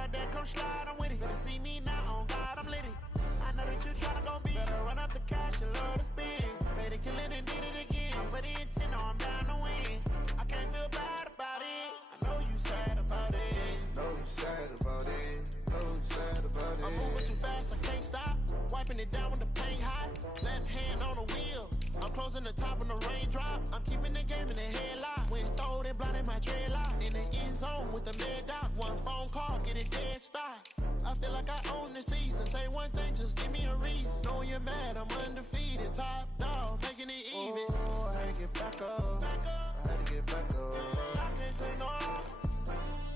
about that, come slide, I'm with it. Better see me now, on God, I'm litty. I know that you tryna go big. Better run up the cash and love to spend. Made it, kill it, and did it again. But the intent, no, I'm down to win. I can't feel bad about it. I know you sad about it. Know you sad about it. Know you sad about it. I'm moving too fast, I can't stop. Wiping it down when the paint hot. Left hand on the wheel. I'm closing the top when the raindrop. I'm keeping the game in the headlock. When throwed and blinded my dreadlock. In the end zone with the mid dot. One phone call, get it dead stop. I feel like I own the season. Say one thing, just give me a reason. Knowing you're mad, I'm undefeated. Top dog, making it even. Oh, I had to get back up. Back up. I had to get back up. I can't take no loss.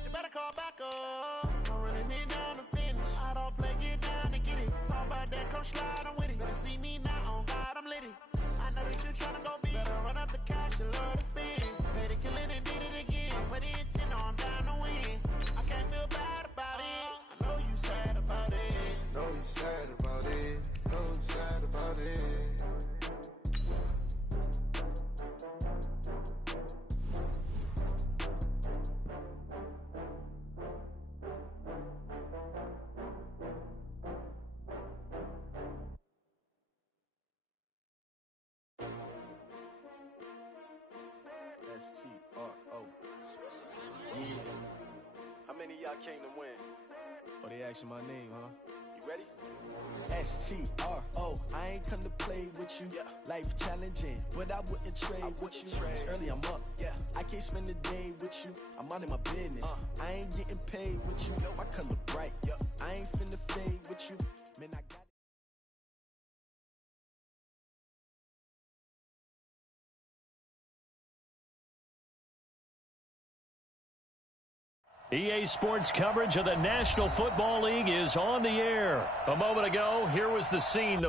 You better call back up. I'm running it down to finish. I don't play, get down to get it. Talk about that, come slide, I'm with it. Better see me now, on God, I'm litty. I know that you tryna go big. Better run up the cash and love to spend. Made it, kill it, and did it again. But the intent, no, I'm down to win. I can't feel bad about it. I know you sad about it. Know you sad about it. Know you sad about it. STRO. Yeah. How many of y'all came to win? Oh, they asking my name, huh? You ready? STRO. I ain't come to play with you. Yeah. Life challenging, but I wouldn't trade with you. It's early, I'm up. Yeah. I can't spend the day with you. I'm minding my business. I ain't getting paid with you. My color bright. Yep. I ain't finna fade with you. Man, I got it. EA Sports coverage of the National Football League is on the air. A moment ago, here was the scene.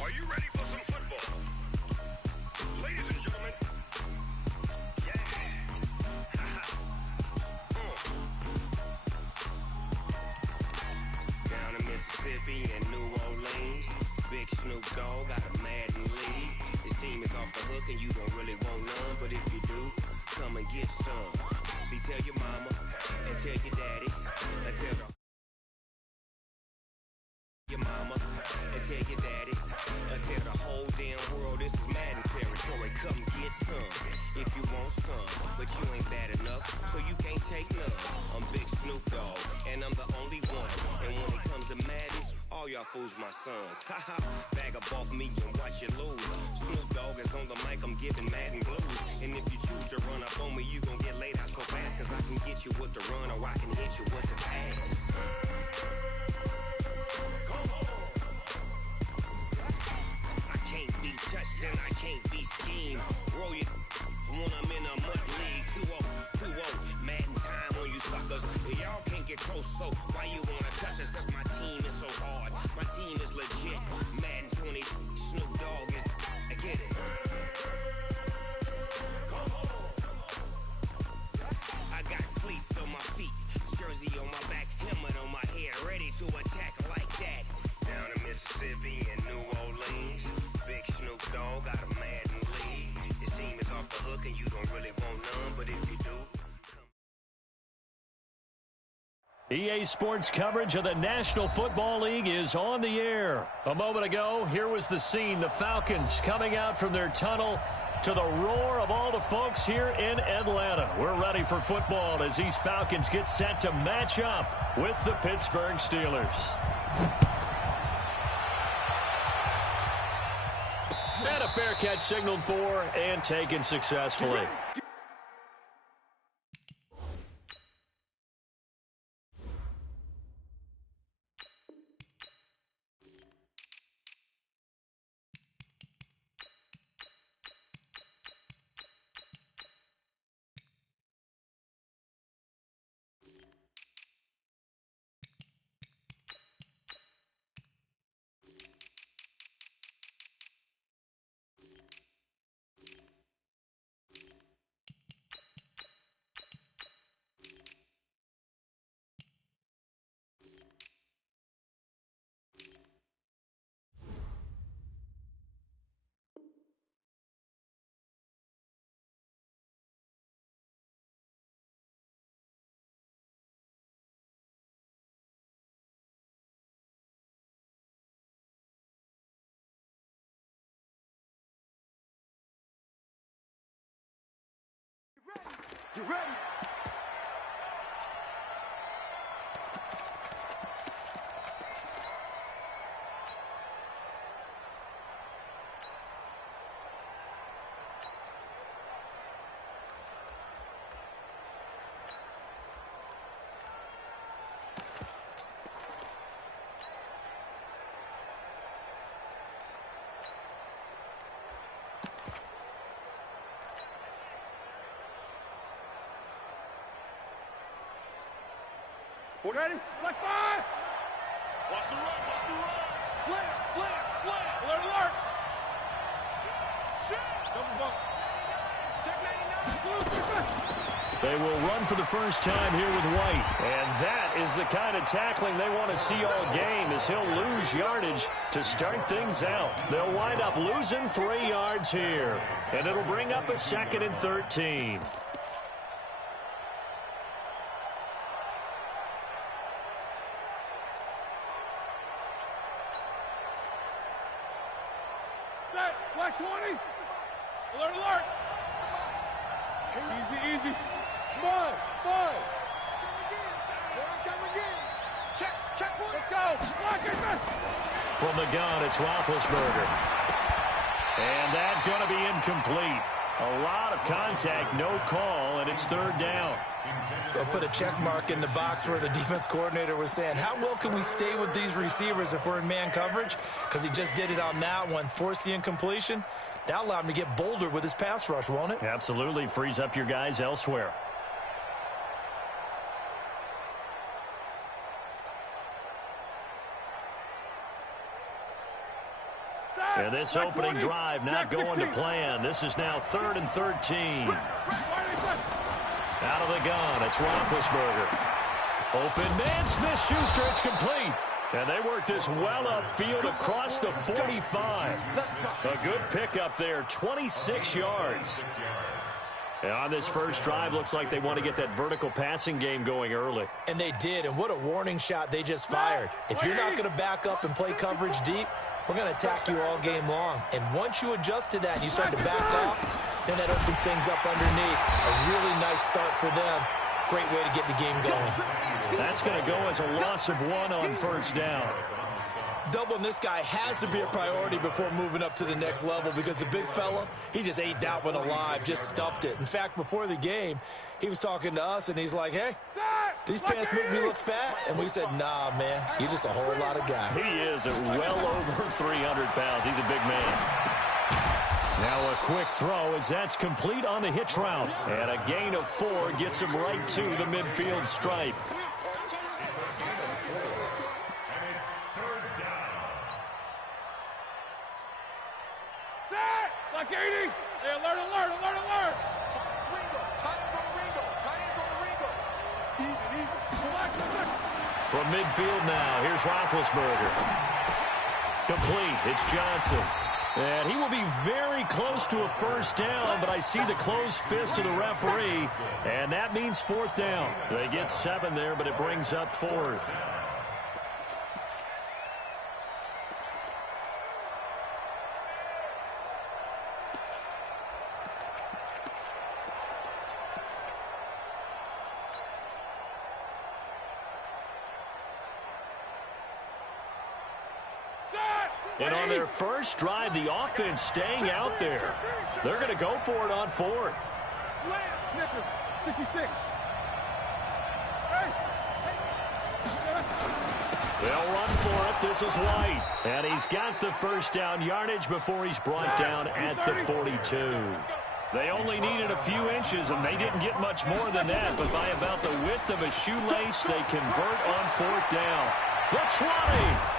Are you ready for some football? Ladies and gentlemen, down in Mississippi and New Orleans, Big Snoop Dogg got a Madden lead. His team is off the hook and you don't really want none, but if you do, come and get some. See, tell your mama and tell your daddy and tell your mama and tell your daddy and tell the whole damn world this is Madden territory. Come get some if you want some, but you ain't bad enough, so you can't take none. I'm Big Snoop Dogg, and I'm the only one. And when it comes to Madden, all y'all fools my sons. Haha, bag up off me and watch you lose. Snoop Dogg is on the mic, I'm giving Madden blues. And if you choose to run up on me, you gon' get laid out so fast, cause I can get you with the run or I can hit you with the pass. I can't be touched and I can't be schemed. Roll you when I'm in a mud league. 2-0, 2-0, Madden time on you suckers. Y'all can't get close, so why you wanna touch us? Cause my team is so hard, my team is legit. Madden 20, Snoop Dogg is, I get it. I got cleats on my feet, jersey on my back, helmet on my head, ready to attack like that. Down in Mississippi and New Orleans, Big Snoop Dogg got a Madden lead. His team is off the hook and you don't really want none, but if you do, EA Sports coverage of the National Football League is on the air. A moment ago, here was the scene. The Falcons coming out from their tunnel to the roar of all the folks here in Atlanta. We're ready for football as these Falcons get set to match up with the Pittsburgh Steelers. And a fair catch signaled for and taken successfully. You ready? Ready? Black 5! Watch the run, watch the run. Slam. Alert, alert! Shit! Double bump. Check 99. They will run for the first time here with White. And that is the kind of tackling they want to see all game, as he'll lose yardage to start things out. They'll wind up losing 3 yards here. And it'll bring up a 2nd and 13. Black 20. Alert, alert. Easy. Smile. Check. Let's go. Black is this. From the gun, it's Roethlisberger. And that's going to be incomplete. A lot of contact, no call, and it's 3rd down. They'll put a check mark in the box where the defense coordinator was saying, how well can we stay with these receivers if we're in man coverage? Because he just did it on that one, forced the incompletion. That'll allow him to get bolder with his pass rush, won't it? Absolutely. Frees up your guys elsewhere. And this opening drive not going to plan. This is now 3rd and 13. Out of the gun, it's Roethlisberger. Open man, Smith-Schuster, it's complete. And they work this well upfield across the 45. A good pickup there, 26 yards. And on this first drive, looks like they want to get that vertical passing game going early. And they did, and what a warning shot they just fired. If you're not going to back up and play coverage deep, we're going to attack you all game long. And once you adjust to that and you start to back off, then that opens things up underneath. A really nice start for them. Great way to get the game going. That's going to go as a loss of 1 on 1st down. Doubling this guy has to be a priority before moving up to the next level, because the big fella, he just ate that one alive, just stuffed it. In fact, before the game, he was talking to us, and he's like, hey, these pants make me look fat? And we said, nah, man, you're just a whole lot of guy. He is at well over 300 pounds. He's a big man. Now a quick throw as that's complete on the hitch route. And a gain of 4 gets him right to the midfield stripe. Black 80. Hey, alert. From midfield now, here's Roethlisberger. Complete, it's Johnson. And he will be very close to a first down, but I see the closed fist of the referee, and that means 4th down. They get 7 there, but it brings up 4th. And on their first drive, the offense staying out there. They're going to go for it on 4th. Slam, Snickers, 66. Hey. They'll run for it. This is White. And he's got the first down yardage before he's brought down at the 42. They only needed a few inches, and they didn't get much more than that. But by about the width of a shoelace, they convert on 4th down. The 20.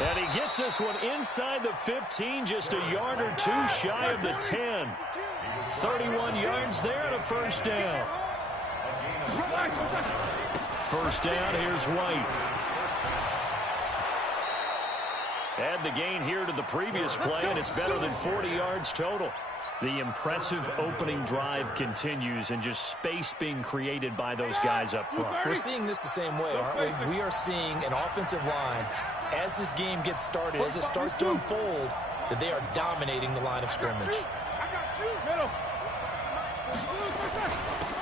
And he gets this one inside the 15, just a yard or 2 shy of the 10. 31 yards there and a first down. First down, here's White. Add the gain here to the previous play, and it's better than 40 yards total. The impressive opening drive continues, and just space being created by those guys up front. We're seeing this the same way, aren't we? We are seeing an offensive line, as this game gets started, as it starts to unfold, that they are dominating the line of scrimmage.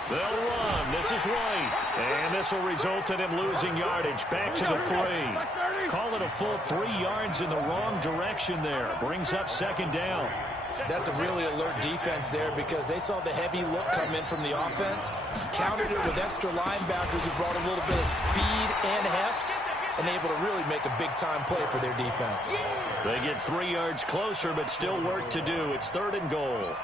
They'll run. This is White. And this will result in him losing yardage. Back to the 3. Call it a full 3 yards in the wrong direction there. Brings up second down. That's a really alert defense there because they saw the heavy look come in from the offense, countered it with extra linebackers who brought a little bit of speed and heft, and able to really make a big-time play for their defense. They get 3 yards closer, but still work to do. It's 3rd and goal.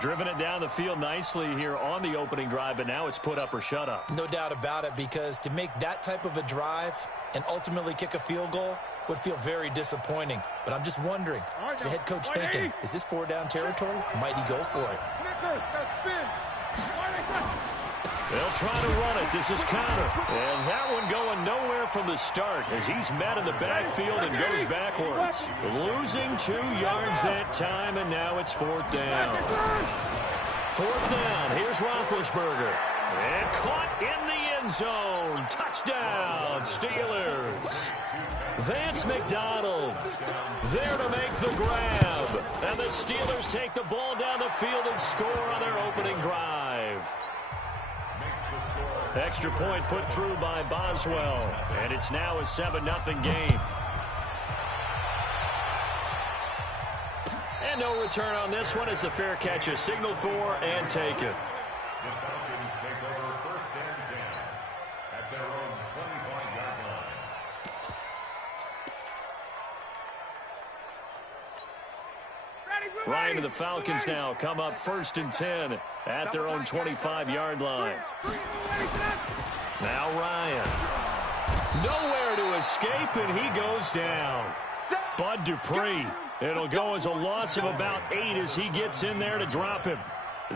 Driven it down the field nicely here on the opening drive, but now it's put up or shut up. No doubt about it, because to make that type of a drive and ultimately kick a field goal would feel very disappointing. But I'm just wondering, is the head coach thinking, is this 4-down territory? Might he go for it? They'll try to run it. This is Connor. And that one going nowhere from the start as he's met in the backfield and goes backwards. Losing 2 yards that time, and now it's 4th down. 4th down. Here's Roethlisberger. And caught in the end zone. Touchdown, Steelers. Vance McDonald there to make the grab. And the Steelers take the ball down the field and score on their opening drive. Extra point put through by Boswell. And it's now a 7-0 game. And no return on this one as the fair catch is signaled for and taken. The Falcons take over 1st and 10 at their own 25-yard line. Ryan and the Falcons now come up 1st and 10 at their own 25-yard line. Now Ryan. Nowhere to escape, and he goes down. Bud Dupree. It'll go as a loss of about 8 as he gets in there to drop him.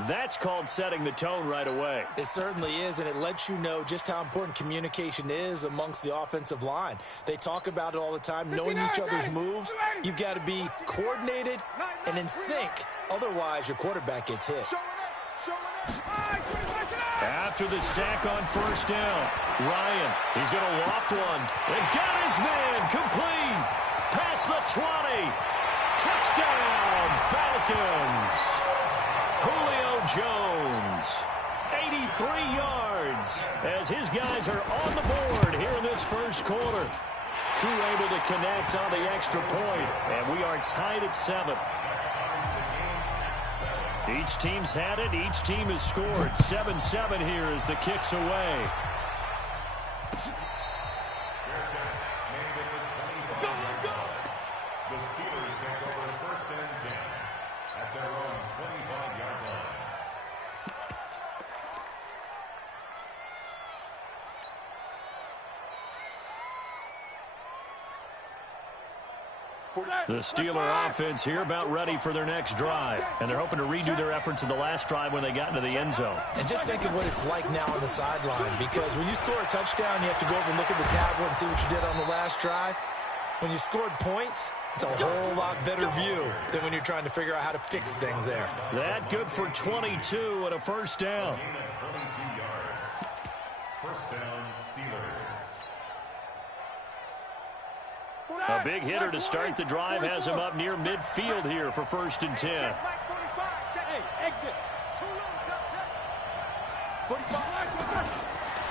That's called setting the tone right away. It certainly is, and it lets you know just how important communication is amongst the offensive line. They talk about it all the time, knowing each other's moves. You've got to be coordinated and in sync. Otherwise, your quarterback gets hit. After the sack on 1st down, Ryan, he's going to loft one. And got his man complete. Past the 20. Touchdown, Falcons. Julio Jones, 83 yards, as his guys are on the board here in this first quarter. Crew able to connect on the extra point, and we are tied at 7. Each team's had it. Each team has scored. 7-7 here as the kick's away. The Steelers take over 1st and 10 at their own 25-yard line. The Steeler offense here about ready for their next drive. And they're hoping to redo their efforts in the last drive when they got into the end zone. And just think of what it's like now on the sideline, because when you score a touchdown, you have to go over and look at the tablet and see what you did on the last drive. When you scored points, it's a whole lot better view than when you're trying to figure out how to fix things there. That good for 22 and a 1st down. 22 yards. 1st down, Steelers. A big hitter to start the drive has him up near midfield here for 1st and 10.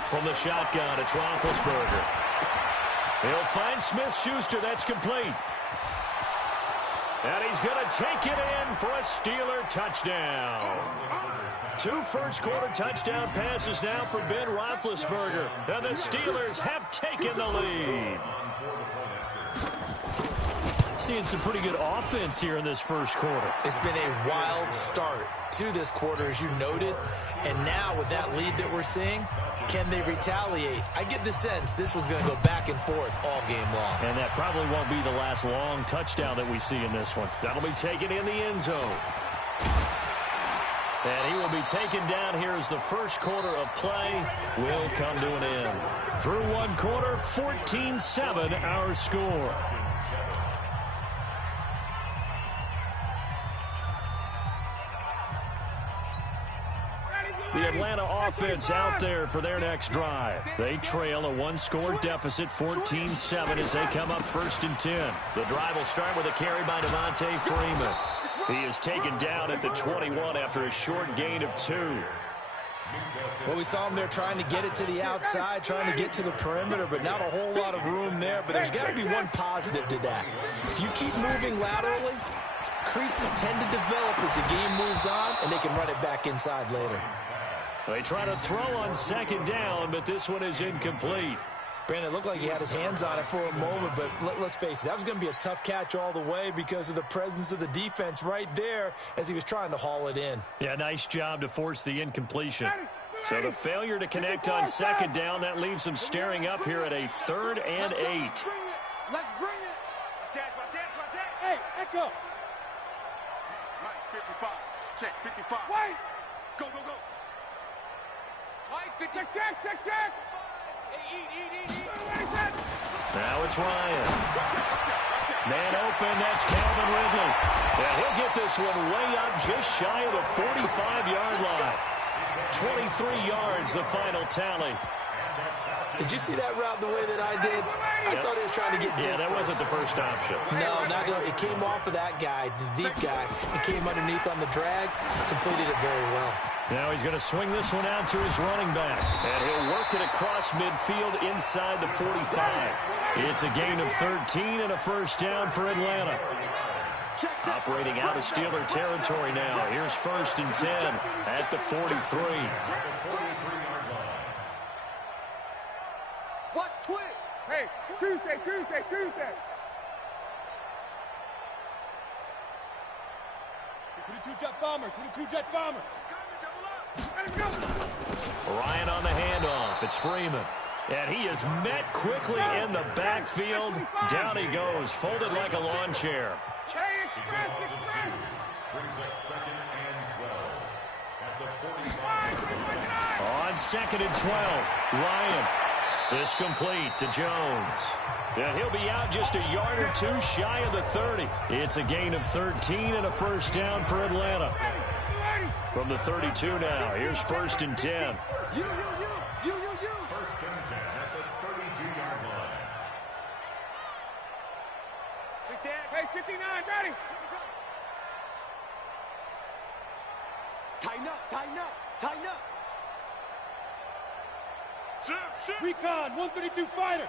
From the shotgun, it's Roethlisberger. He'll find Smith-Schuster. That's complete. And he's going to take it in for a Steeler touchdown. 2 first-quarter touchdown passes now for Ben Roethlisberger. And the Steelers have taken the lead. Seeing some pretty good offense here in this first quarter. It's been a wild start to this quarter, as you noted. And now with that lead that we're seeing, can they retaliate? I get the sense this one's going to go back and forth all game long. And that probably won't be the last long touchdown that we see in this one. That'll be taken in the end zone. And he will be taken down here as the first quarter of play will come to an end. Through one quarter, 14-7 our score. The Atlanta offense out there for their next drive. They trail a 1-score deficit, 14-7, as they come up 1st and 10. The drive will start with a carry by Devontae Freeman. He is taken down at the 21 after a short gain of 2. Well, we saw him there trying to get it to the outside, trying to get to the perimeter, but not a whole lot of room there. But there's got to be one positive to that. If you keep moving laterally, creases tend to develop as the game moves on, and they can run it back inside later. They try to throw on second down, but this one is incomplete. Brandon, it looked like he had his hands on it for a moment, but let's face it, that was going to be a tough catch all the way because of the presence of the defense right there as he was trying to haul it in. Yeah, nice job to force the incompletion. So the failure to connect on second down, that leaves them staring up here at a 3rd and 8. Let's bring it. Watch out. Hey, Echo. Mike, 55. Check, 55. Wait. Go. Mike, 50. Check. Eat. Now it's Ryan. Man open, that's Calvin Ridley. And he'll get this one way up just shy of the 45-yard line. 23 yards, the final tally. Did you see that route the way that I did? I thought he was trying to get deep. Yeah, that wasn't the first option. No, it came off of that guy, the deep guy. It came underneath on the drag, completed it very well. Now he's going to swing this one out to his running back. And he'll work it across midfield inside the 45. It's a gain of 13 and a first down for Atlanta. Operating out of Steeler territory now. Here's 1st and 10 at the 43. Watch twist. Hey, Tuesday. 22-jet bomber. Ready to go. Ryan on the handoff. It's Freeman. And he is met quickly in the backfield. Down he goes, folded like a lawn chair. Brings up 2nd and 12 at the 45. On 2nd and 12, Ryan. This complete to Jones. And he'll be out just a yard or two shy of the 30. It's a gain of 13 and a first down for Atlanta. From the 32 now, here's 1st and 10. You. 1st and 10 at the 32-yard line. Hey, 59, ready. Tighten up. Shift. Recon, 132 fighter.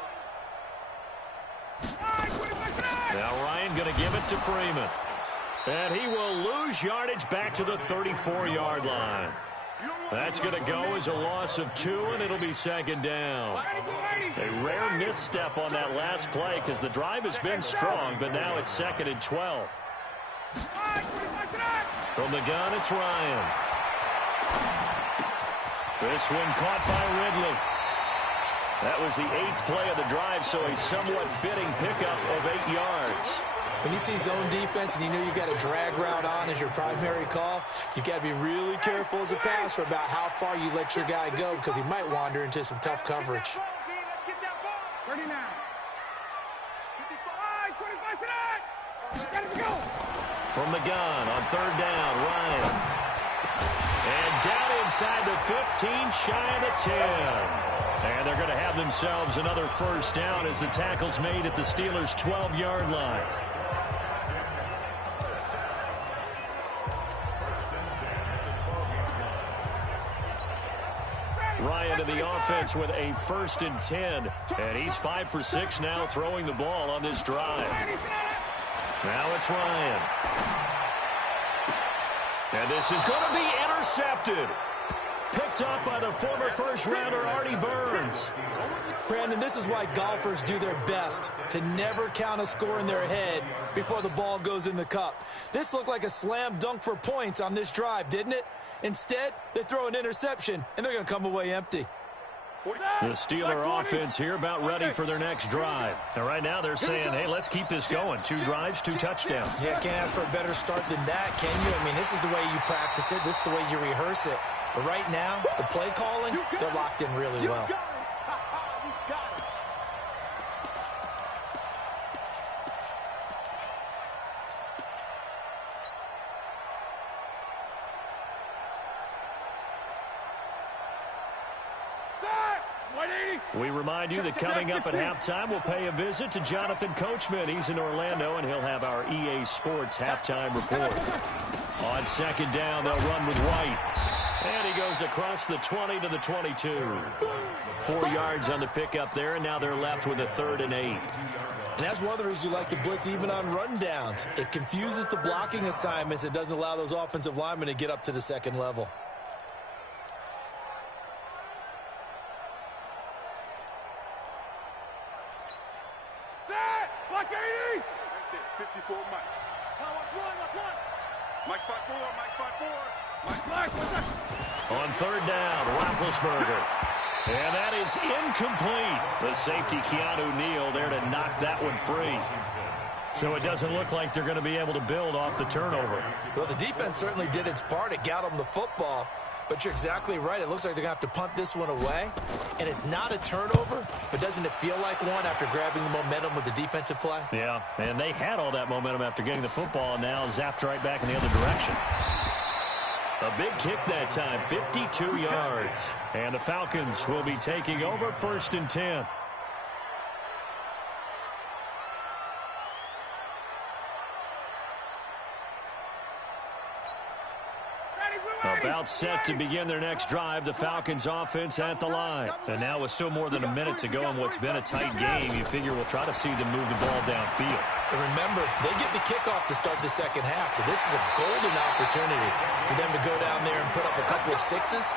Now Ryan going to give it to Freeman. And he will lose yardage back to the 34-yard line. That's going to go as a loss of 2, and it'll be 2nd down. A rare misstep on that last play because the drive has been strong, but now it's 2nd and 12. From the gun, it's Ryan. This one caught by Ridley. That was the 8th play of the drive, so a somewhat fitting pickup of 8 yards. When you see zone defense and you know you've got a drag route on as your primary call, you've got to be really careful as a passer about how far you let your guy go because he might wander into some tough coverage. 39. 55, 25 tonight. Gotta go. From the gun on 3rd down, Ryan. And down inside the 15, shy of the 10. And they're going to have themselves another first down as the tackle's made at the Steelers' 12-yard line. Ryan to the offense with a 1st and 10. And he's 5 for 6 now throwing the ball on this drive. Now it's Ryan. And this is going to be intercepted. Picked up by the former first-rounder Artie Burns. Brandon, this is why golfers do their best to never count a score in their head before the ball goes in the cup. This looked like a slam dunk for points on this drive, didn't it? Instead, they throw an interception, and they're going to come away empty. The Steeler offense here about ready for their next drive. And right now they're saying, hey, let's keep this going. 2 drives, 2 touchdowns. Yeah, can't ask for a better start than that, can you? I mean, this is the way you practice it. This is the way you rehearse it. But right now, the play calling, they're locked in really well. We remind you that coming up at halftime, we'll pay a visit to Jonathan Coachman. He's in Orlando, and he'll have our EA Sports halftime report. On 2nd down, they'll run with White. And he goes across the 20 to the 22. 4 yards on the pickup there, and now they're left with a 3rd and 8. And that's one of the reasons you like to blitz even on rundowns. It confuses the blocking assignments. It doesn't allow those offensive linemen to get up to the second level. Block 80! 54 Mike. Watch one. Mike 5-4, Mike 5-4. Mike, what's that? On 3rd down, Roethlisberger. And that is incomplete. The safety, Keanu Neal, there to knock that one free. So it doesn't look like they're going to be able to build off the turnover. Well, the defense certainly did its part. It got them the football. But you're exactly right. It looks like they're going to have to punt this one away. And it's not a turnover, but doesn't it feel like one after grabbing the momentum with the defensive play? Yeah, and they had all that momentum after getting the football, and now zapped right back in the other direction. A big kick that time, 52 yards. And the Falcons will be taking over 1st and 10. About set to begin their next drive, the Falcons offense at the line. And now with still more than a minute to go in what's been a tight game, you figure we'll try to see them move the ball downfield. And remember, they get the kickoff to start the second half, so this is a golden opportunity for them to go down there and put up a couple of sixes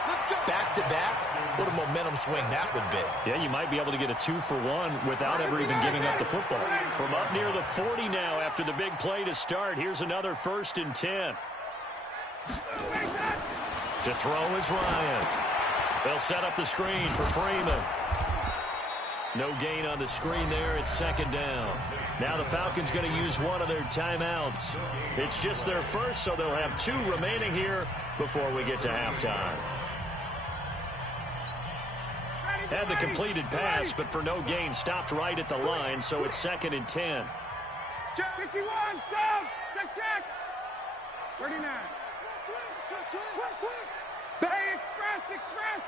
back-to-back. What a momentum swing that would be. Yeah, you might be able to get a 2-for-1 without ever even giving up the football. From up near the 40 now after the big play to start, here's another 1st and 10. To throw is Ryan. They'll set up the screen for Freeman. No gain on the screen there. It's 2nd down. Now the Falcons going to use one of their timeouts. It's just their first, so they'll have 2 remaining here before we get to halftime. Had the completed pass, but for no gain, stopped right at the line, so it's 2nd and 10. 51, sound, check. 39. Hey, express.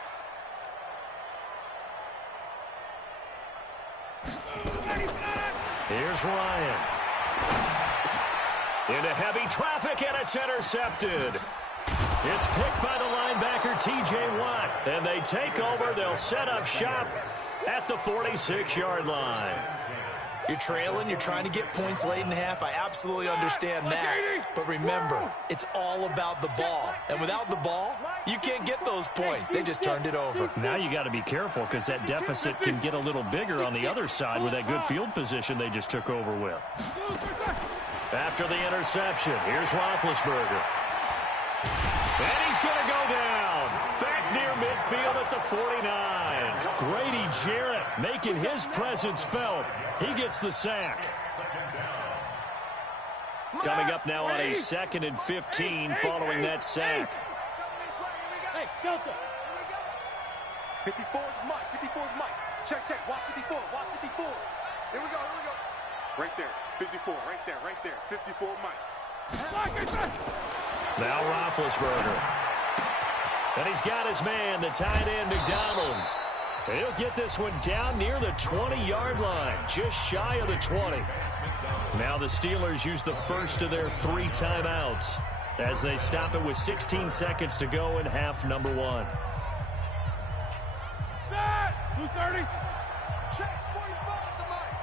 Here's Ryan. Into heavy traffic, and it's intercepted. It's picked by the linebacker, T.J. Watt. And they take over. They'll set up shop at the 46-yard line. You're trailing. You're trying to get points late in half. I absolutely understand that. But remember, it's all about the ball. And without the ball, you can't get those points. They just turned it over. Now you got to be careful because that deficit can get a little bigger on the other side with that good field position they just took over with. After the interception, here's Roethlisberger. And he's going to go down. Back near midfield at the 49. Grady Jarrett making his presence felt. He gets the sack. Coming up now on a 2nd and 15 following that sack. Hey, Delta. 54 is Mike. Check. Watch 54. Here we go. Right there. 54. Right there. 54 Mike. Now Roethlisberger. And he's got his man, the tight end, McDonald. And he'll get this one down near the 20-yard line, just shy of the 20. Now the Steelers use the first of their 3 timeouts as they stop it with 16 seconds to go in half number 1. 230. Check. 45 to Mike.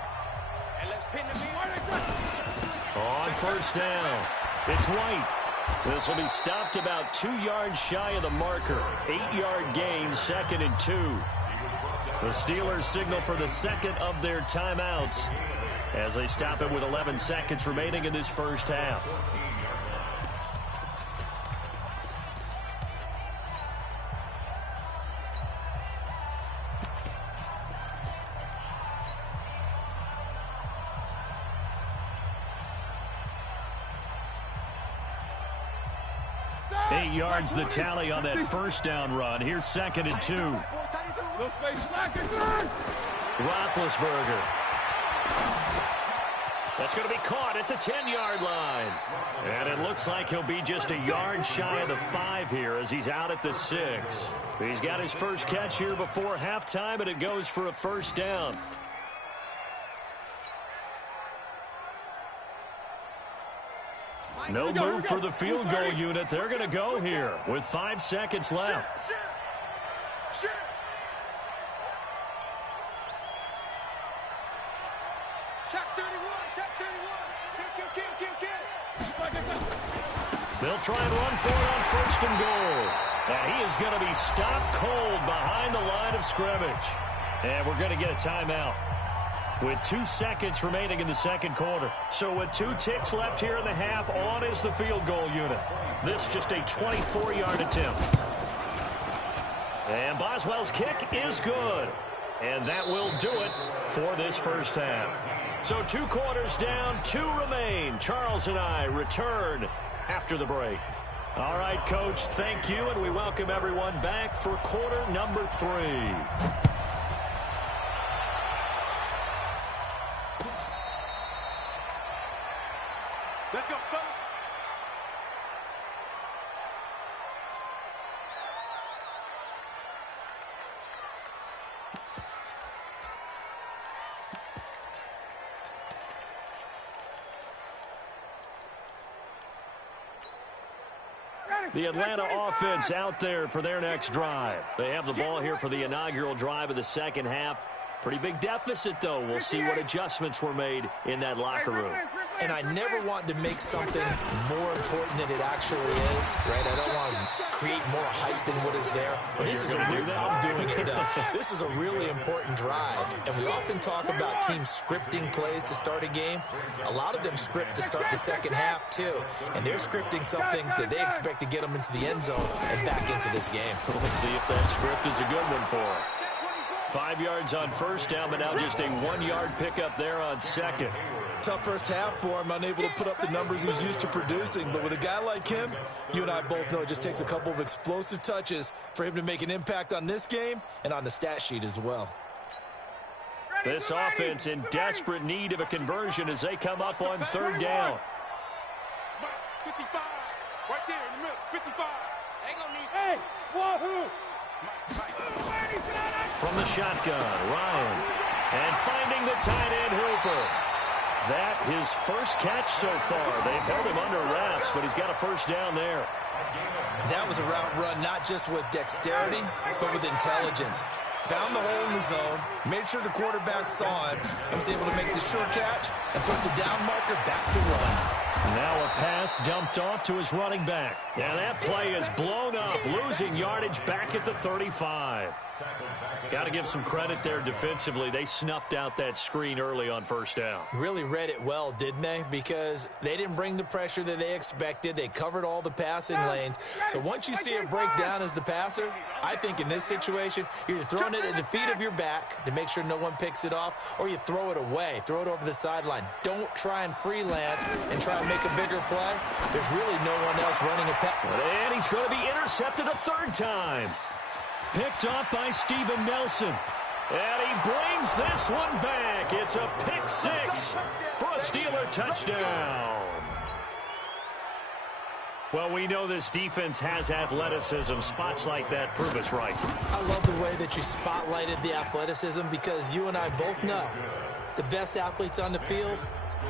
And let's pin the beat. On 1st down, it's White. This will be stopped about 2 yards shy of the marker. 8-yard gain, 2nd and 2. The Steelers signal for the second of their timeouts as they stop it with 11 seconds remaining in this first half. Eight yards the tally on that 1st down run. Here's 2nd and 2. Roethlisberger. That's going to be caught at the 10-yard line. And it looks like he'll be just a yard shy of the 5 here as he's out at the 6. He's got his first catch here before halftime, and it goes for a 1st down. No move for the field goal unit. They're going to go here with 5 seconds left. Check 31, check 31. They'll try and run for it on 1st and goal. And he is going to be stopped cold behind the line of scrimmage. And we're going to get a timeout with 2 seconds remaining in the second quarter. So with 2 ticks left here in the half, on is the field goal unit. This just a 24-yard attempt. And Boswell's kick is good. And that will do it for this first half. So 2 quarters down, 2 remain. Charles and I return after the break. All right, Coach, thank you, and we welcome everyone back for quarter number 3. Let's go, fellas. The Atlanta offense out there for their next drive. They have the ball here for the inaugural drive of the second half. Pretty big deficit, though. We'll see what adjustments were made in that locker room. And I never want to make something more important than it actually is, right? I don't want to create more hype than what is there. But this is I'm doing it, though. This is a really important drive. And we often talk about teams scripting plays to start a game. A lot of them script to start the second half, too. And they're scripting something that they expect to get them into the end zone and back into this game. We'll see if that script is a good one for them. 5 yards on first down, but now just a 1-yard pickup there on second. Tough first half for him, unable to put up the numbers he's used to producing. But with a guy like him, you and I both know it just takes a couple of explosive touches for him to make an impact on this game and on the stat sheet as well. This offense in desperate need of a conversion as they come up on 3rd down. 55, right there in the middle, 55. Hey, wahoo! From the shotgun, Ryan. And finding the tight end, Hooper. That his first catch so far. They've held him under arrest, but he's got a first down there. That was a route run not just with dexterity, but with intelligence. Found the hole in the zone, made sure the quarterback saw it, and was able to make the sure catch and put the down marker back to run. Now a pass dumped off to his running back. And that play is blown up, losing yardage back at the 35. Got to give some credit there defensively. They snuffed out that screen early on first down. Really read it well, didn't they? Because they didn't bring the pressure that they expected. They covered all the passing lanes. So once you see it break down as the passer, I think in this situation, you're either throwing it at the feet of your back to make sure no one picks it off, or you throw it away, throw it over the sideline. Don't try and freelance and try and make a bigger play. There's really no one else running a pass. And he's going to be intercepted a 3rd time. Picked off by Steven Nelson. And he brings this one back. It's a pick 6 for a Steeler touchdown. Well, we know this defense has athleticism. Spots like that prove us right. I love the way that you spotlighted the athleticism because you and I both know the best athletes on the field,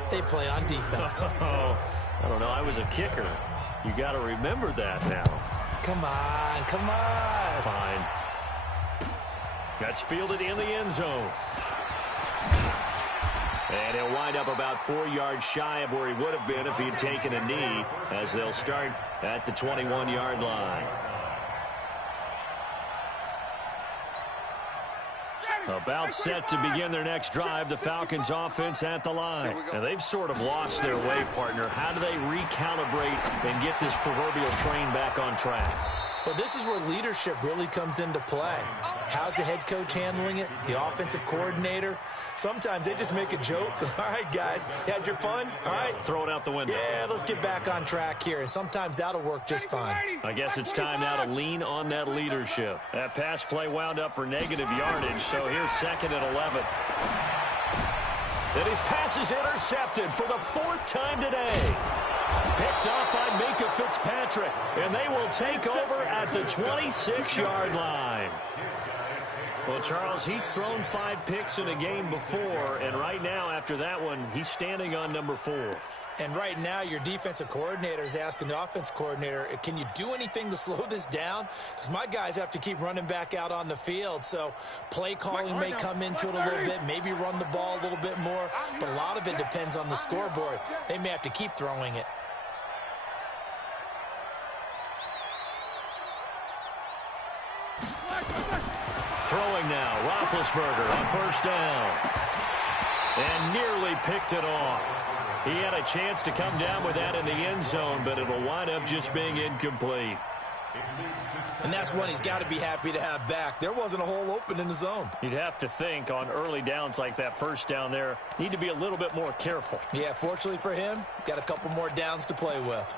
they play on defense. Oh, I don't know. I was a kicker. You got to remember that now. Come on, come on. Fine. That's fielded in the end zone. And he'll wind up about 4 yards shy of where he would have been if he had taken a knee, as they'll start at the 21-yard line. About set to begin their next drive, the Falcons offense at the line. And they've sort of lost their way, partner. How do they recalibrate and get this proverbial train back on track? Well, this is where leadership really comes into play. How's the head coach handling it? The offensive coordinator? Sometimes they just make a joke. All right, guys, you had your fun? All right. Throw it out the window. Yeah, let's get back on track here. And sometimes that'll work just fine. I guess it's time now to lean on that leadership. That pass play wound up for negative yardage, so here's 2nd and 11. And his pass is intercepted for the 4th time today. Picked off by Minka Fitzpatrick, and they will take over at the 26-yard line. Well, Charles, he's thrown 5 picks in a game before, and right now, after that one, he's standing on number 4. And right now, your defensive coordinator is asking the offense coordinator, can you do anything to slow this down? Because my guys have to keep running back out on the field. So play calling may come into it a little bit, maybe run the ball a little bit more. But a lot of it depends on the scoreboard. They may have to keep throwing it. Throwing now, Roethlisberger on first down. And nearly picked it off. He had a chance to come down with that in the end zone, but it'll wind up just being incomplete. And that's one he's got to be happy to have back. There wasn't a hole open in the zone. You'd have to think on early downs like that first down there, need to be a little bit more careful. Yeah, fortunately for him, got a couple more downs to play with.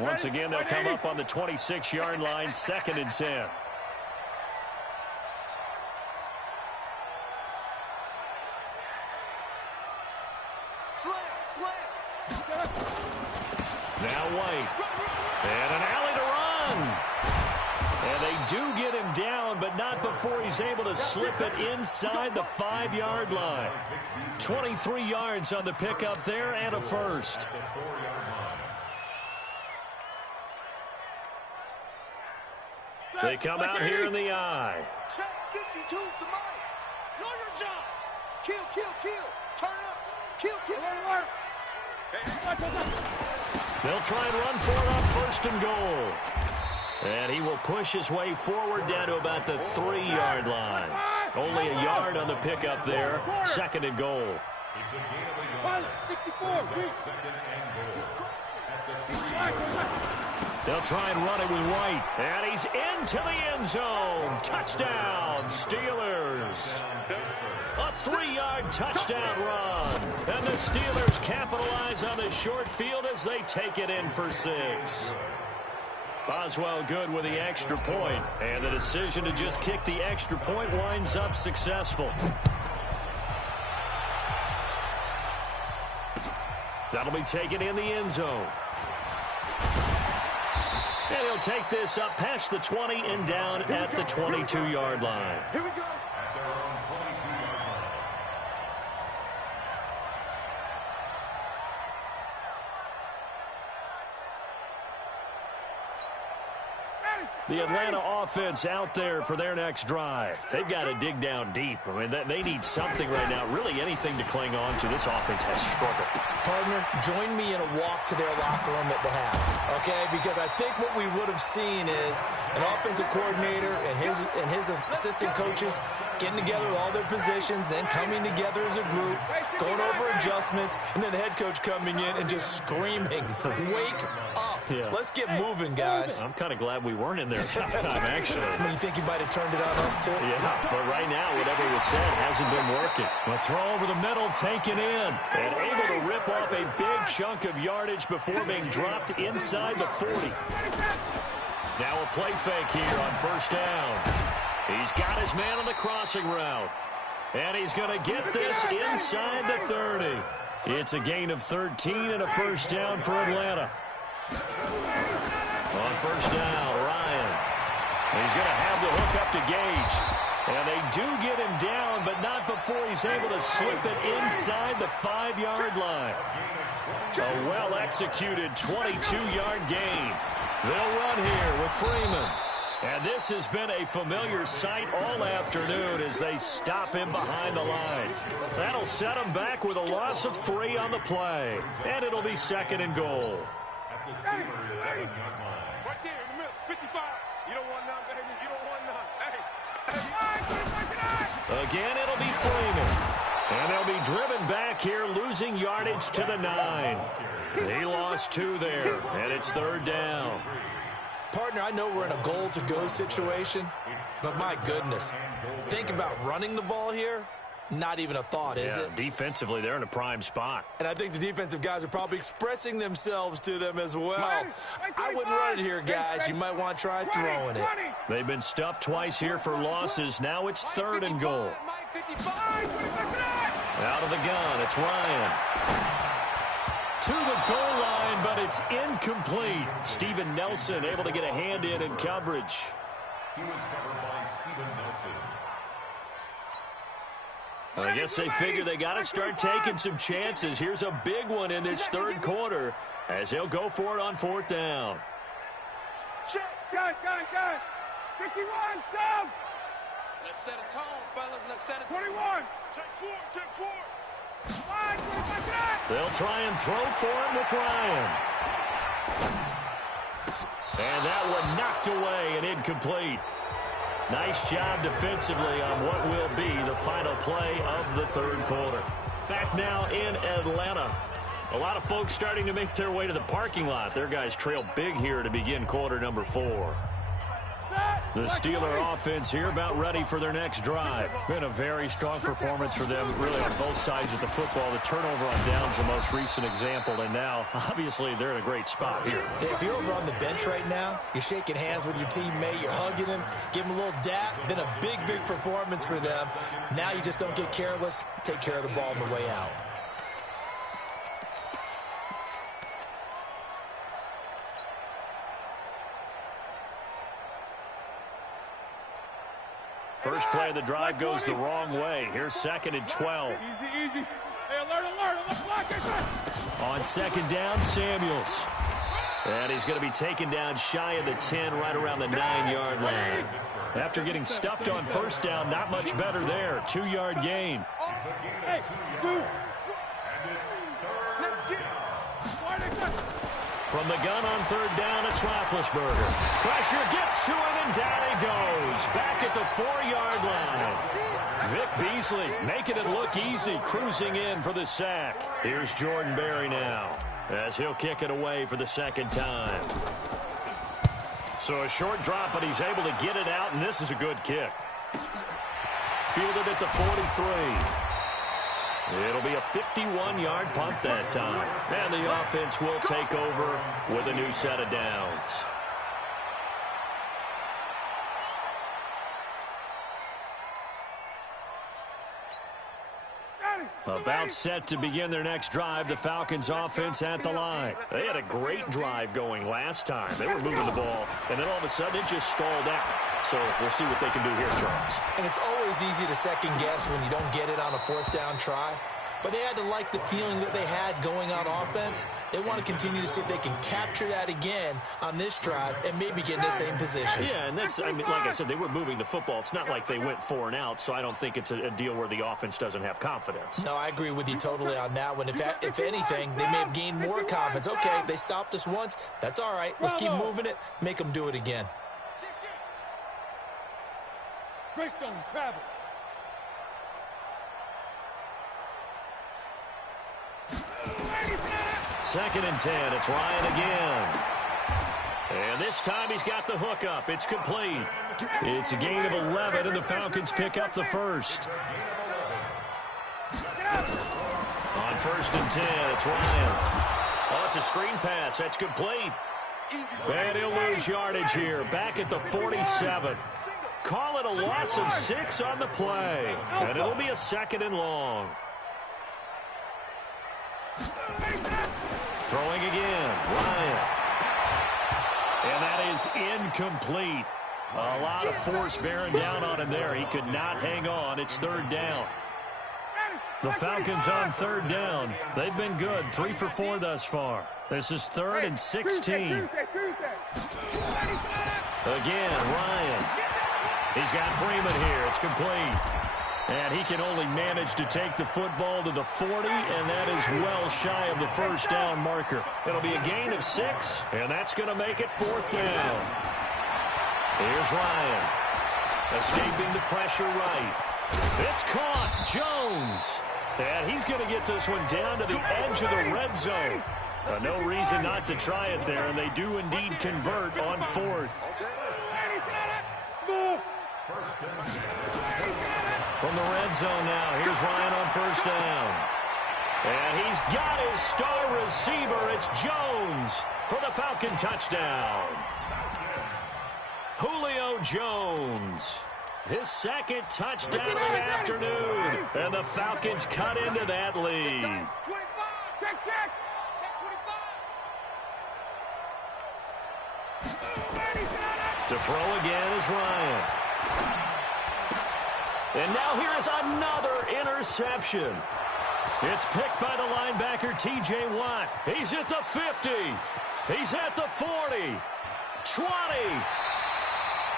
Once again, they'll come up on the 26-yard line, 2nd and 10. Now White. And an alley to run. And they do get him down, but not before he's able to slip it inside the 5-yard line. 23 yards on the pickup there and a first. They come out here in the eye. Check 52 to Mike. Know your job. Kill, kill, kill. Turn up. Kill, kill. They'll try and run for it on 1st and goal. And he will push his way forward down to about the 3-yard line. Only a yard on the pickup there. 2nd and goal. It's a gain of a yard. 64. 2nd and goal. They'll try and run it with White. And he's into the end zone. Touchdown, Steelers. A 3-yard touchdown run. And the Steelers capitalize on the short field as they take it in for 6. Boswell good with the extra point. And the decision to just kick the extra point winds up successful. That'll be taken in the end zone. And he'll take this up past the 20 and down at the 22-yard line. Here we go. At their own 22-yard line. The Atlanta offense out there for their next drive. They've got to dig down deep. I mean, they need something right now, really anything to cling on to. This offense has struggled. Partner, join me in a walk to their locker room at the half, okay? Because I think what we would have seen is an offensive coordinator and his assistant coaches getting together with all their positions, then coming together as a group, going over adjustments, and then the head coach coming in and just screaming, wake up. Yeah. Let's get moving, guys. I'm kind of glad we weren't in there at halftime, actually. I mean, you think you might have turned it on us, too? Yeah, but right now, whatever was said hasn't been working. A throw over the middle, taken in, and able to rip off a big chunk of yardage before being dropped inside the 40. Now a play fake here on 1st down. He's got his man on the crossing route. And he's going to get this inside the 30. It's a gain of 13 and a 1st down for Atlanta. On 1st down, Ryan. He's going to have the hook up to Gage. And they do get him down, but not before he's able to slip it inside the 5-yard line. A well-executed 22-yard gain. They'll run here with Freeman. And this has been a familiar sight all afternoon as they stop him behind the line. That'll set him back with a loss of 3 on the play. And it'll be 2nd and goal. At the Steelers' 7-yard line. Right there in the middle. 55. You don't want none, baby. You don't want none. Hey. Again, it'll be Freeman. And they'll be driven back here, losing yardage to the 9. He lost 2 there, and it's 3rd down. Partner, I know we're in a goal-to-go situation, but my goodness, think about running the ball here. Not even a thought, is it? Defensively, they're in a prime spot. And I think the defensive guys are probably expressing themselves to them as well. I wouldn't run it here, guys. You might want to try throwing it. They've been stuffed twice here for losses. Now it's 3rd and goal. Out of the gun, it's Ryan. To the goal line, but it's incomplete. Steven Nelson able to get a hand in coverage. He was covered by Steven Nelson. I guess they figure they got to start taking some chances. Here's a big one in this third quarter as he'll go for it on fourth down. Gun. 51, down. Let's set a tone, fellas. Let's set it. 21. Take four. They'll try and throw for him with Ryan. And that one knocked away and incomplete. Nice job defensively on what will be the final play of the third quarter. Back now in Atlanta. A lot of folks starting to make their way to the parking lot. Their guys trail big here to begin quarter number 4. The Steeler offense here about ready for their next drive. Been a very strong performance for them, really on both sides of the football. The turnover on downs the most recent example, and now, obviously, they're in a great spot here. If you're over on the bench right now, you're shaking hands with your teammate, you're hugging him, give him a little dap. Been a big performance for them. Now you just don't get careless. Take care of the ball on the way out. First play of the drive goes the wrong way. Here's 2nd and 12. Easy. Hey, alert. On second down, Samuels. And he's going to be taken down shy of the 10, right around the 9-yard line. After getting stuffed on first down, not much better there. 2-yard gain. Hey, From the gun on third down, it's Roethlisberger. Pressure gets to him, and down he goes. Back at the 4-yard line. Vic Beasley making it look easy, cruising in for the sack. Here's Jordan Berry now, as he'll kick it away for the second time. So a short drop, but he's able to get it out, and this is a good kick. Fielded at the 43. It'll be a 51-yard punt that time. And the offense will take over with a new set of downs. About set to begin their next drive, the Falcons offense at the line. They had a great drive going last time. They were moving the ball, and then all of a sudden it just stalled out. So we'll see what they can do here, Charles. And it's always easy to second guess when you don't get it on a fourth down try. But they had to like the feeling that they had going on offense. They want to continue to see if they can capture that again on this drive and maybe get in the same position. Yeah, and that's, I mean, like I said, they were moving the football. It's not like they went 4 and out, so I don't think it's a deal where the offense doesn't have confidence. No, I agree with you totally on that one. If anything, they may have gained more confidence. Okay, they stopped us once. That's all right. Let's keep moving it. Make them do it again. Greystone, travel. Second and 10. It's Ryan again. And this time he's got the hookup. It's complete. It's a gain of 11, and the Falcons pick up the first. On 1st and 10, it's Ryan. Oh, it's a screen pass. That's complete. And he'll lose yardage here. Back at the 47. Call it a loss of 6 on the play. And it'll be a 2nd and long. Throwing again, Ryan. And that is incomplete. A lot of force bearing down on him there. He could not hang on. It's 3rd down. The Falcons on 3rd down. They've been good, 3 for 4 thus far. This is 3rd and 16. Again, Ryan. He's got Freeman here. It's complete. And he can only manage to take the football to the 40, and that is well shy of the first down marker. It'll be a gain of 6, and that's going to make it 4th down. Here's Ryan. Escaping the pressure right. It's caught. Jones. And he's going to get this one down to the edge of the red zone. No reason not to try it there, and they do indeed convert on 4th. From the red zone now, here's Ryan on 1st down. And he's got his star receiver. It's Jones for the Falcon touchdown. Julio Jones. his second touchdown of the afternoon. And the Falcons cut into that lead. 25. Check. Check 25. To throw again is Ryan. And now here is another interception. It's picked by the linebacker, T.J. Watt. He's at the 50. He's at the 40. 20.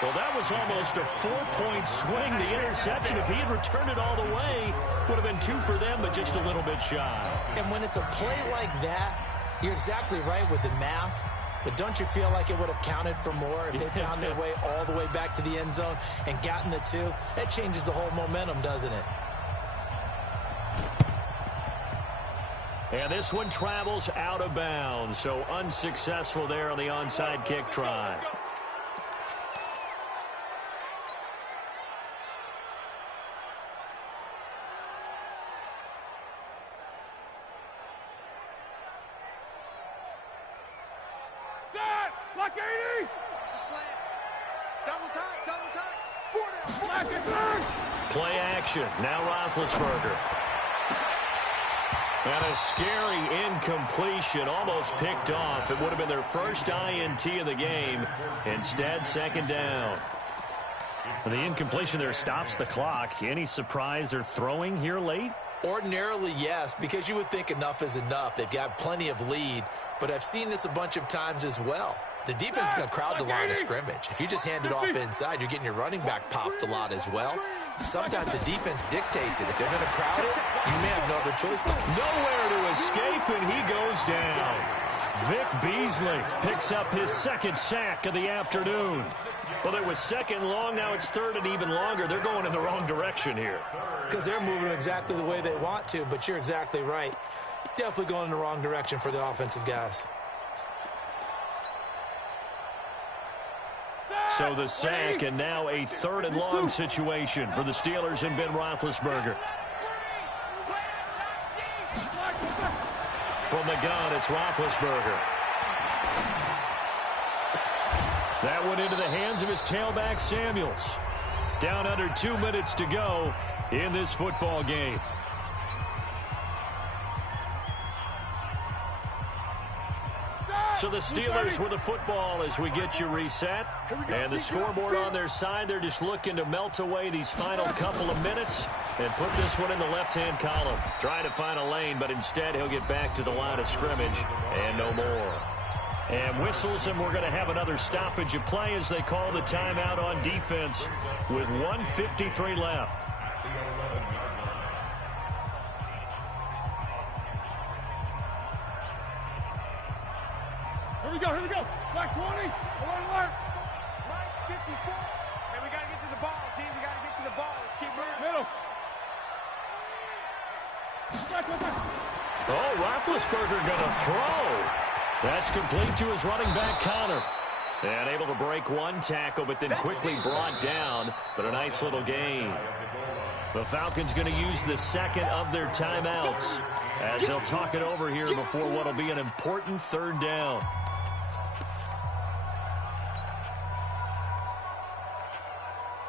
Well, that was almost a 4-point swing. The interception, if he had returned it all the way, would have been 2 for them, but just a little bit shy. And when it's a play like that, you're exactly right with the math. But don't you feel like it would have counted for more if they found their way all the way back to the end zone and gotten the 2? That changes the whole momentum, doesn't it? And this one travels out of bounds, so unsuccessful there on the onside kick try. Block 80! Slam. Double time. 40. Play action. Now Roethlisberger. And a scary incompletion, almost picked off. It would have been their first INT of the game. Instead, second down. The incompletion there stops the clock. Any surprise they're throwing here late? Ordinarily, yes, because you would think enough is enough. They've got plenty of lead, but I've seen this a bunch of times as well. The defense is going to crowd the line of scrimmage. If you just hand it off inside, you're getting your running back popped a lot as well. Sometimes the defense dictates it. If they're going to crowd it, you may have no other choice. Nowhere to escape, and he goes down. Vic Beasley picks up his second sack of the afternoon. Well, it was second long. Now it's third and even longer. They're going in the wrong direction here. Because they're moving exactly the way they want to, but you're exactly right. Definitely going in the wrong direction for the offensive guys. So the sack, and now a third and long situation for the Steelers and Ben Roethlisberger. From the gun, it's Roethlisberger. That went into the hands of his tailback, Samuels. Down under 2 minutes to go in this football game. So the Steelers with the football as we get you reset. And the scoreboard on their side, they're just looking to melt away these final couple of minutes and put this one in the left-hand column. Trying to find a lane, but instead he'll get back to the line of scrimmage and no more. And whistles, and we're going to have another stoppage of play as they call the timeout on defense with 1:53 left. Here we go. Black 20. Alert. Mike 54. Hey, we got to get to the ball, team. We got to get to the ball. Let's keep moving. Middle. Oh, Roethlisberger going to throw. That's complete to his running back, Connor. And able to break one tackle, but then quickly brought down. But a nice little gain. The Falcons going to use the second of their timeouts as they'll talk it over here before what will be an important third down.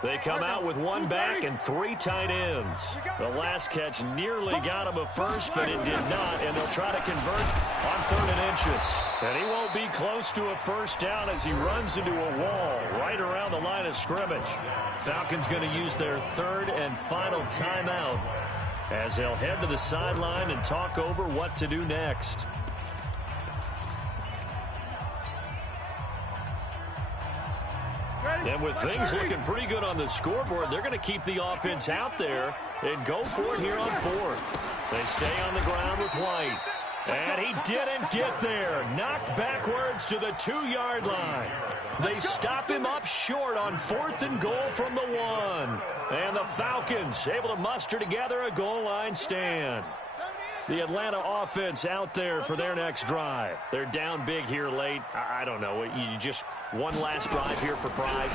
They come out with one back and 3 tight ends. The last catch nearly got him a first, but it did not, and they'll try to convert on 3rd and inches. And he won't be close to a first down as he runs into a wall right around the line of scrimmage. Falcons going to use their 3rd and final timeout as they'll head to the sideline and talk over what to do next. And with things looking pretty good on the scoreboard, they're going to keep the offense out there and go for it here on 4th. They stay on the ground with White. And he didn't get there. Knocked backwards to the 2-yard line. They stop him up short on 4th and goal from the 1. And the Falcons able to muster together a goal line stand. The Atlanta offense out there for their next drive. They're down big here late. I don't know. You just one last drive here for Pride.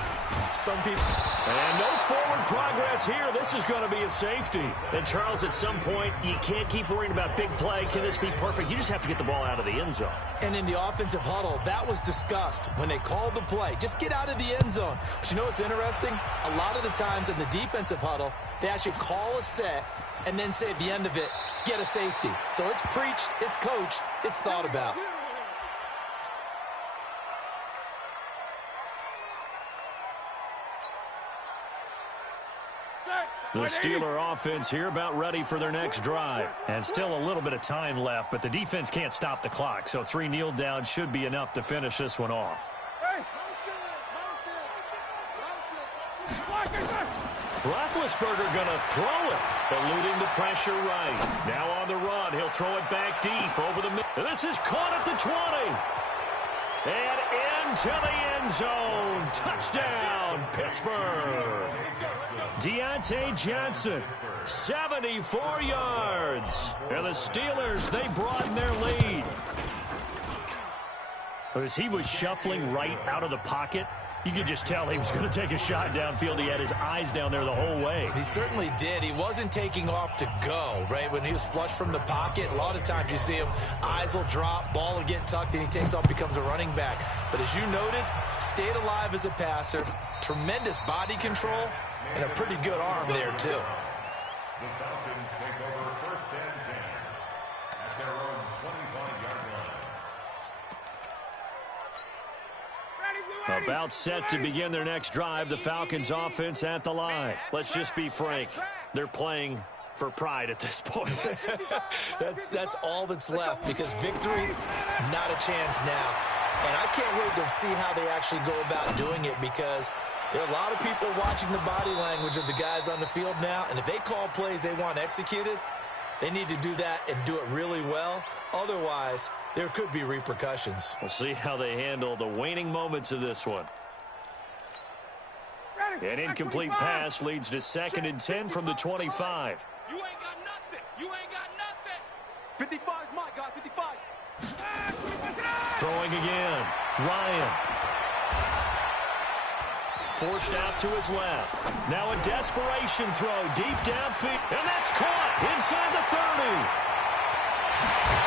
Some people. And no forward progress here. This is going to be a safety. And, Charles, at some point, you can't keep worrying about big play. Can this be perfect? You just have to get the ball out of the end zone. And in the offensive huddle, that was discussed when they called the play. Just get out of the end zone. But you know what's interesting? A lot of the times in the defensive huddle, they actually call a set and then say at the end of it, get a safety. So it's preached, it's coached, it's thought about. The Steeler offense here about ready for their next drive. And still a little bit of time left, but the defense can't stop the clock. So 3 kneel downs should be enough to finish this one off. Roethlisberger going to throw it, eluding the pressure right. Now on the run, he'll throw it back deep over the middle. This is caught at the 20. And into the end zone. Touchdown, Pittsburgh. Deontay Johnson, 74 yards. And the Steelers, they broaden their lead. As he was shuffling right out of the pocket, you could just tell he was going to take a shot downfield. He had his eyes down there the whole way. He certainly did. He wasn't taking off to go, right? When he was flushed from the pocket, a lot of times you see him, eyes will drop, ball will get tucked, and he takes off, becomes a running back. But as you noted, stayed alive as a passer, tremendous body control, and a pretty good arm there, too. The Falcons take over 1st and 10 at their own 25-yard line. About set to begin their next drive, the Falcons offense at the line. Let's just be frank, they're playing for pride at this point. That's all that's left, because victory, not a chance now. And I can't wait to see how they actually go about doing it, because there are a lot of people watching the body language of the guys on the field now, and if they call plays they want executed, they need to do that and do it really well. Otherwise, there could be repercussions. We'll see how they handle the waning moments of this one. An incomplete pass leads to 2nd and 10 from the 25. You ain't got nothing. You ain't got nothing. 55's my guy, 55. Throwing again. Ryan. Forced out to his left. Now a desperation throw deep downfield. And that's caught inside the 30.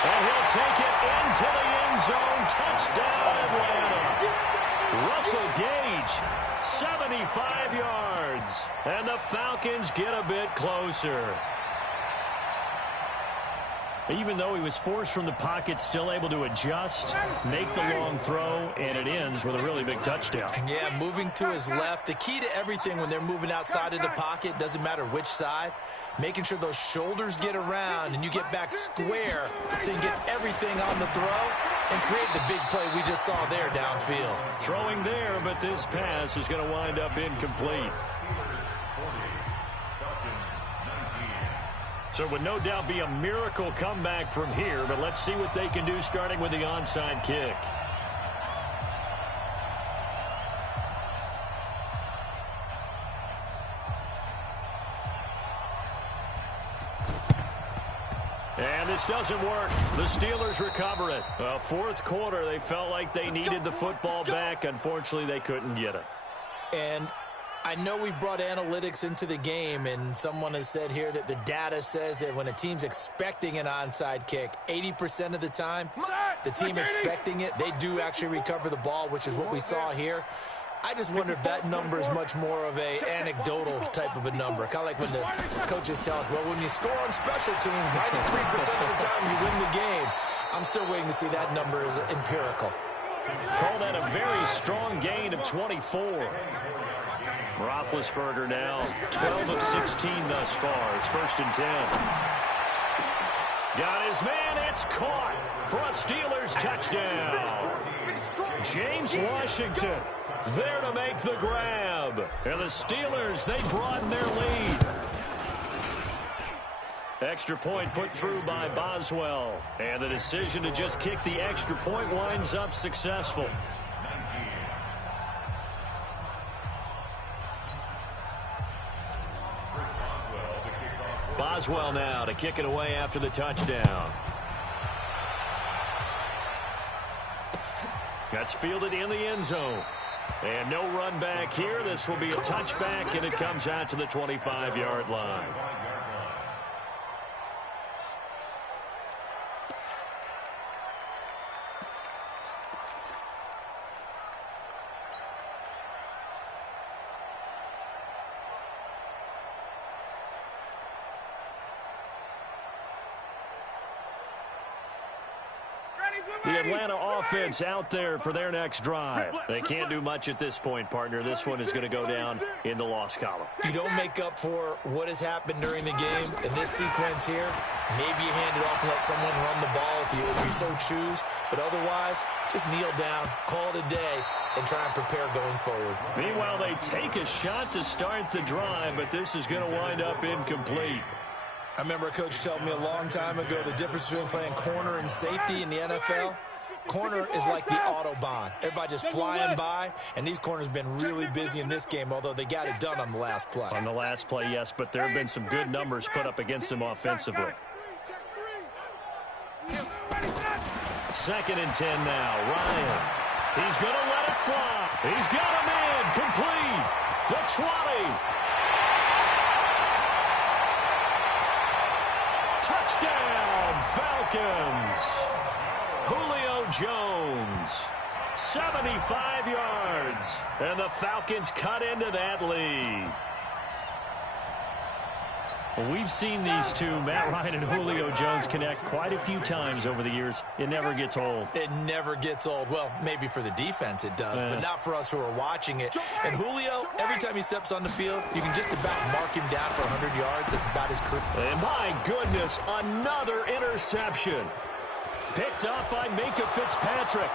And he'll take it into the end zone. Touchdown, Atlanta. Russell Gage, 75 yards. And the Falcons get a bit closer. Even though he was forced from the pocket, still able to adjust, make the long throw, and it ends with a really big touchdown. Yeah, moving to his left. The key to everything when they're moving outside of the pocket, doesn't matter which side, making sure those shoulders get around and you get back square so you get everything on the throw and create the big play we just saw there downfield. Throwing there, but this pass is going to wind up incomplete. So it would no doubt be a miracle comeback from here, but let's see what they can do starting with the onside kick. And this doesn't work. The Steelers recover it. Well, 4th quarter, they felt like they needed the football back. Unfortunately, they couldn't get it. And I know we brought analytics into the game, and someone has said here that the data says that when a team's expecting an onside kick, 80% of the time, the team expecting it, they do actually recover the ball, which is what we saw here. I just wonder if that number is much more of a anecdotal type of a number. Kind of like when the coaches tell us, well, when you score on special teams, 93% of the time you win the game. I'm still waiting to see that number is empirical. Call that a very strong gain of 24. Roethlisberger now 12 of 16 thus far. It's 1st and 10. Got his man. It's caught for a Steelers touchdown. James Washington there to make the grab. And the Steelers, they broaden their lead. Extra point put through by Boswell. And the decision to just kick the extra point winds up successful. Boswell now to kick it away after the touchdown. That's fielded in the end zone. And no run back here. This will be a touchback, and it comes out to the 25-yard line. The Atlanta offense out there for their next drive. They can't do much at this point, partner. This one is going to go down in the loss column. You don't make up for what has happened during the game in this sequence here. Maybe you hand it off and let someone run the ball if you so choose. But otherwise, just kneel down, call it a day, and try and prepare going forward. Meanwhile, they take a shot to start the drive, but this is going to wind up incomplete. I remember a coach telling me a long time ago the difference between playing corner and safety in the NFL. Corner is like the Autobahn. Everybody just flying by, and these corners have been really busy in this game, although they got it done on the last play. On the last play, yes, but there have been some good numbers put up against them offensively. 2nd and 10 now. Ryan. He's going to let it fly. He's got him in. Complete. The 20. Touchdown, Falcons. Julio Jones, 75 yards, and the Falcons cut into that lead. Well, we've seen these two, Matt Ryan and Julio Jones, connect quite a few times over the years. It never gets old. It never gets old. Well, maybe for the defense it does, but not for us who are watching it. And Julio, every time he steps on the field, you can just about mark him down for 100 yards. That's about his career. And my goodness, another interception. Picked up by Minkah Fitzpatrick.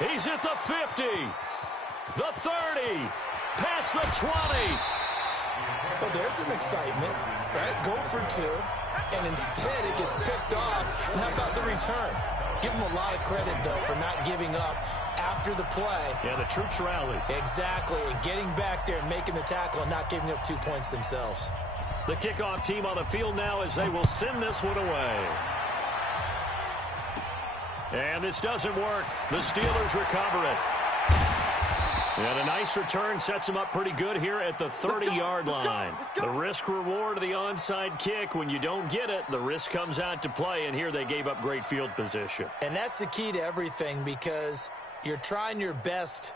He's at the 50, the 30, past the 20. Well, there's some excitement, right? Go for 2, and instead it gets picked off. And how about the return? Give them a lot of credit, though, for not giving up after the play. Yeah, the troops rallied. Exactly, and getting back there and making the tackle and not giving up 2 points themselves. The kickoff team on the field now as they will send this one away. And this doesn't work. The Steelers recover it. And a nice return sets them up pretty good here at the 30-yard line. The risk-reward of the onside kick, when you don't get it, the risk comes out to play, and here they gave up great field position. And that's the key to everything, because you're trying your best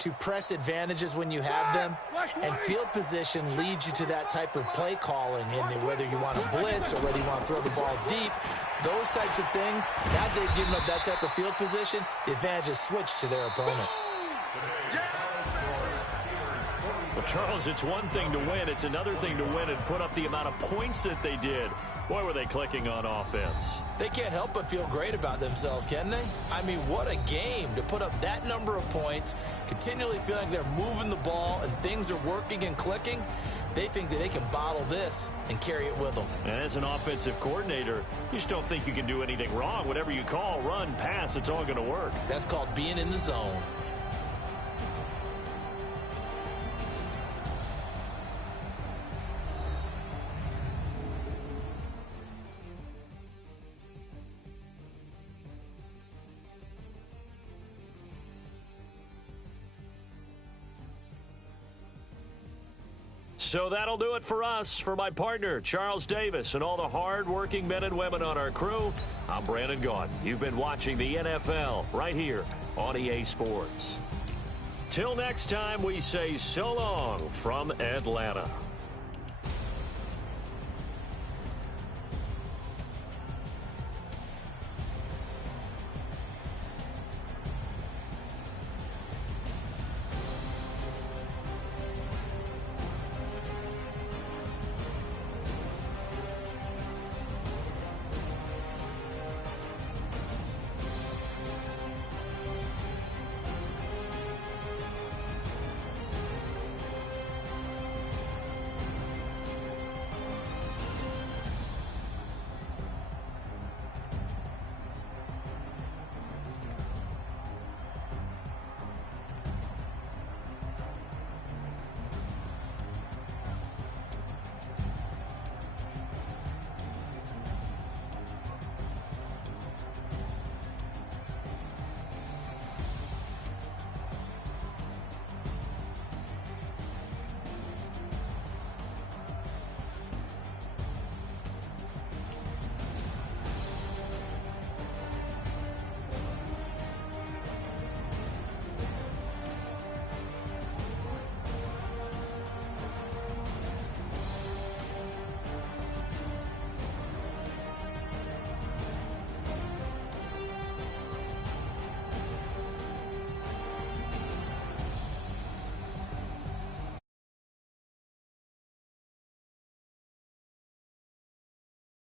to press advantages when you have them, and field position leads you to that type of play calling, and whether you want to blitz or whether you want to throw the ball deep, those types of things, now they've given up that type of field position, the advantage is switched to their opponent. Well, Charles, it's one thing to win. It's another thing to win and put up the amount of points that they did. Boy, were they clicking on offense. They can't help but feel great about themselves, can they? I mean, what a game to put up that number of points, continually feeling like they're moving the ball and things are working and clicking. They think that they can bottle this and carry it with them. And as an offensive coordinator, you just don't think you can do anything wrong. Whatever you call, run, pass, it's all going to work. That's called being in the zone. So that'll do it for us. For my partner, Charles Davis, and all the hard-working men and women on our crew, I'm Brandon Gaudin. You've been watching the NFL right here on EA Sports. Till next time, we say so long from Atlanta.